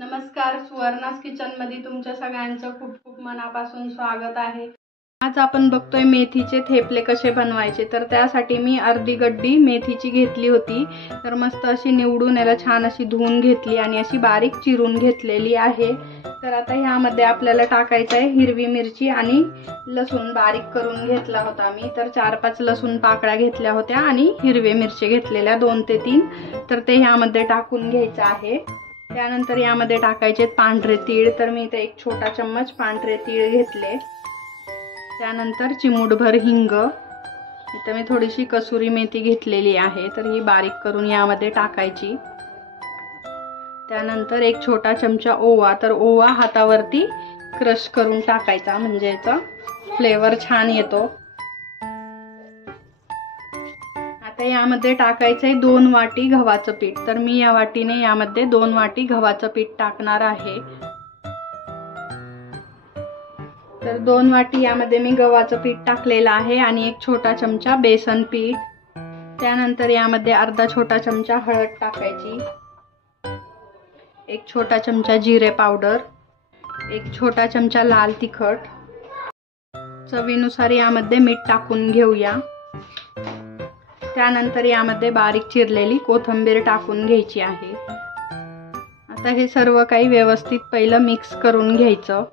नमस्कार, सुवर्णास किचनमध्ये तुमच्या सगळ्यांचं खूप खूप मनापासून स्वागत आहे। आज आपण बघतोय मेथीचे थेपले कसे बनवायचे। तर त्यासाठी मी अर्धी गड्डी मेथीची घेतली होती। तर मस्त अशी निवडून याला छान अशी धुवून घेतली आणि अशी बारीक चिरून घेतलेली आहे। तर आता ह्यामध्ये आपल्याला टाकायचं आहे हिरवी मिरची आणि लसूण बारीक करून घेतला होता मी। तर 4-5 लसूण पाकळ्या घेतल्या होत्या आणि हिरवे मिरची घेतलेल्या 2 ते 3। तर ते ह्यामध्ये टाकून घ्यायचं आहे। त्यानंतर यामध्ये टाकायचे पांढरे तीळ। तर मी इथे एक छोटा चम्मच पांढरे तीळ घेतले। त्यानंतर चिमूटभर हिंग। इथे मी थोडीशी कसुरी मेथी घेतलेली आहे। तर ही बारीक करून यामध्ये टाकायची। त्यानंतर एक छोटा चमचा ओवा। तर ओवा हातावरती क्रश करून टाकायचा, म्हणजे याचा फ्लेवर छान येतो। आता यामध्ये टाकायचंय 2 वाटी गव्हाचं पीठ। तर मी या वाटीने यामध्ये 2 वाटी गव्हाचं पीठ टाकणार आहे। तर 2 वाटी यामध्ये मी गव्हाचं पीठ टाकलेलं आहे आणि एक छोटा चमचा बेसन पीठ। त्यानंतर यामध्ये अर्धा छोटा चमचा हळद टाकायची, एक छोटा चमचा जिरे पावडर, एक छोटा चमचा लाल तिखट, चवीनुसार यामध्ये मीठ टाकून घेऊया। त्यानंतर यामध्ये बारीक चिरलेली कोथिंबीर टाकून घ्यायची आहे। आता हे सर्व काही व्यवस्थित पहिलं मिक्स करून घ्यायचं।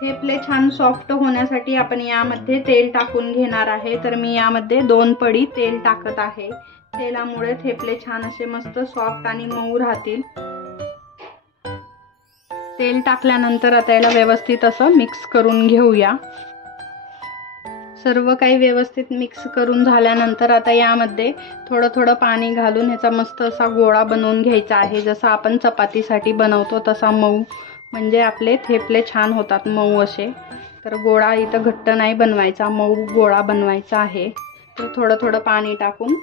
थेपले छान सॉफ्ट होण्यासाठी आपण यामध्ये तेल टाकून घेणार आहे। तर मी यामध्ये 2 पडी तेल टाकत आहे। तेलामुळे थेपले छान असे मस्त सॉफ्ट आणि मऊ राहतील। तेल टाकल्यानंतर आता याला व्यवस्थित असं मिक्स करून घेऊया। सर्व काही व्यवस्थित मिक्स करून झाल्यानंतर आता यामध्ये थोडं थोडं पाणी घालून ह्याचा मस्त असा गोळा बनवून घ्यायचा आहे। जसा आपण चपातीसाठी बनवतो तसा मऊ, म्हणजे आपले थेपले छान होतात मऊ असे। तर गोळा इथं घट्ट नाही बनवायचा, मऊ गोळा बनवायचा आहे। तर थोडं थोडं पाणी टाकून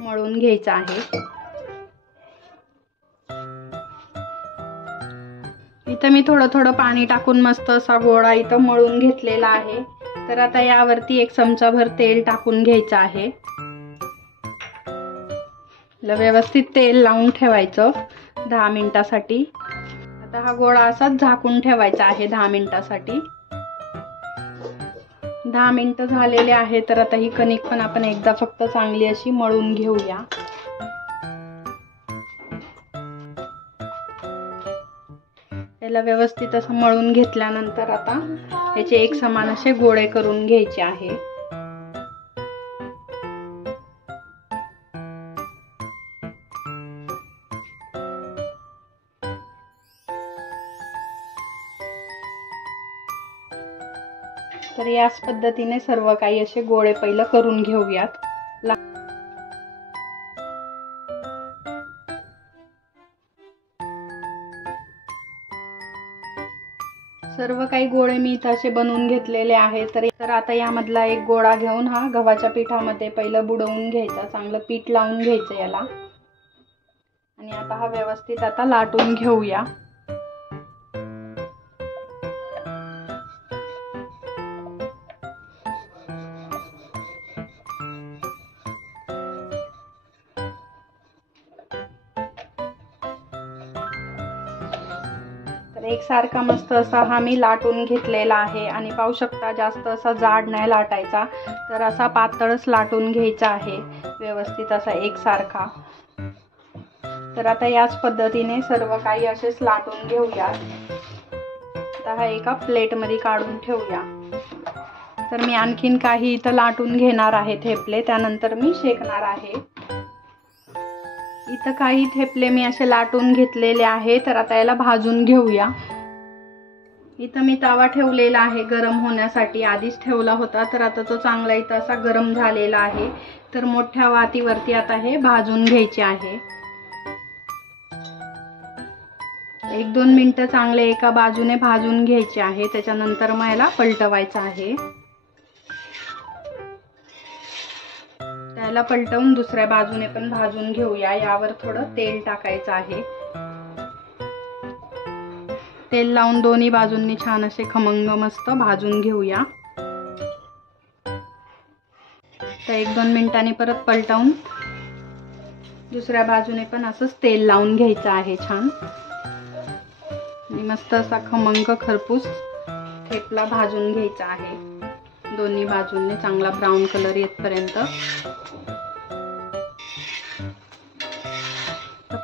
मळून घ्यायचं आहे। इथं मी थोडं थोडं पाणी टाकून मस्त असा गोळा इथं मळून घेतलेला आहे। तर आता यावरती 1 चमचाभर तेल टाकून घ्यायचं आहे। व्यवस्थित तेल लावून ठेवायचं 10 मिनिटासाठी। आता हा गोळा असाच झाकून ठेवायचा आहे 10 मिनिटासाठी। 10 मिनिटं झालेले आहे। तर आता ही कणिक पण आपण एकदा फक्त चांगली अशी मळून घेऊया। याला व्यवस्थित असं मळून घेतल्यानंतर आता याचे एक समान असे गोळे करून घ्यायचे आहे। तर याच पद्धतीने सर्व काही असे गोळे पहिलं करून घेऊयात। सर्व काही गोळे मी इथे असे बनवून घेतलेले आहे। तर आता यामधला एक गोळा घेऊन हा गव्हाच्या पिठामध्ये पहिलं बुडवून घ्यायचा, चांगलं पीठ लावून घ्यायचं याला। आणि आता हा व्यवस्थित आता लाटून घेऊया। तर एकसारखा मस्त असा हा मी लाटून घेतलेला आहे। आणि पाहू शकता जास्त असा जाड नाही लाटायचा, तर असा पातळच लाटून घ्यायचा आहे व्यवस्थित असा एकसारखा। तर आता याच पद्धतीने सर्व काही असेच लाटून घेऊया। आता हा एका प्लेटमध्ये काढून ठेवूया। तर मी आणखीन काही इथं लाटून घेणार आहे थेपले, त्यानंतर मी शेकणार आहे। इथं काही थेपले मी असे लाटून घेतलेले आहे। तर आता याला भाजून घेऊया। इथं मी तवा ठेवलेला आहे गरम होण्यासाठी, आधीच ठेवला होता। तर आता तो चांगला इथं असा गरम झालेला आहे। तर मोठ्या वातीवरती आता हे भाजून घ्यायचे आहे। 1-2 मिनिटं चांगले एका बाजूने भाजून घ्यायचे आहे। त्याच्यानंतर मग याला पलटवायचं आहे। त्याला पलटवून दुसऱ्या बाजूने पण भाजून घेऊया। यावर थोडं तेल टाकायचं आहे। तेल लावून दोन्ही बाजूंनी छान असे खमंग मस्त भाजून घेऊया। तर 1-2 मिनिटांनी परत पलटवून दुसऱ्या बाजूने पण असंच तेल लावून घ्यायचं आहे छान. आणि मस्त असा खमंग खरपूस थेपला भाजून घ्यायचा आहे दोन्ही बाजूंनी चांगला ब्राऊन कलर येतपर्यंत.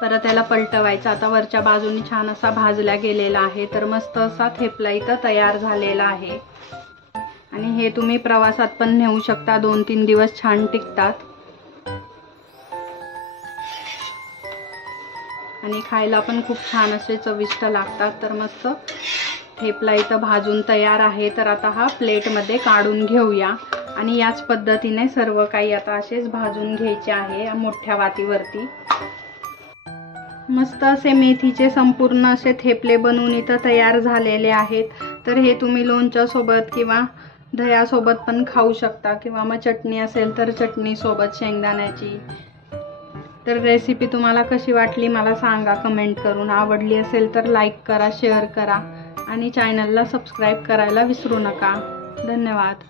परत त्याला पलटवायचं. आता वरच्या बाजूनी छान असा भाजला गेलेला आहे. तर मस्त असा थेपला इथं तयार झालेला आहे. आणि हे तुम्ही प्रवासात पण नेऊ शकता, 2-3 दिवस छान टिकतात. आणि खायला पण खूप छान असे चविष्ट लागतात. तर मस्त थेपला इथं भाजून तयार आहे. तर आता हा प्लेटमध्ये काढून घेऊया. आणि याच पद्धतीने सर्व काही आता असेच भाजून घ्यायचे आहे मोठ्या वातीवरती. मस्त असे मेथीचे संपूर्ण असे थेपले बनवून इथं तयार झालेले आहेत. तर हे तुम्ही लोणच्या सोबत किंवा दह्यासोबत पण खाऊ शकता, किंवा मग चटणी असेल तर चटणी सोबत शेंगदाण्याची. तर रेसिपी तुम्हाला कशी वाटली मला सांगा कमेंट करून. आवडली असेल तर लाईक करा, शेअर करा आणि चॅनलला सबस्क्राईब करायला विसरू नका. धन्यवाद.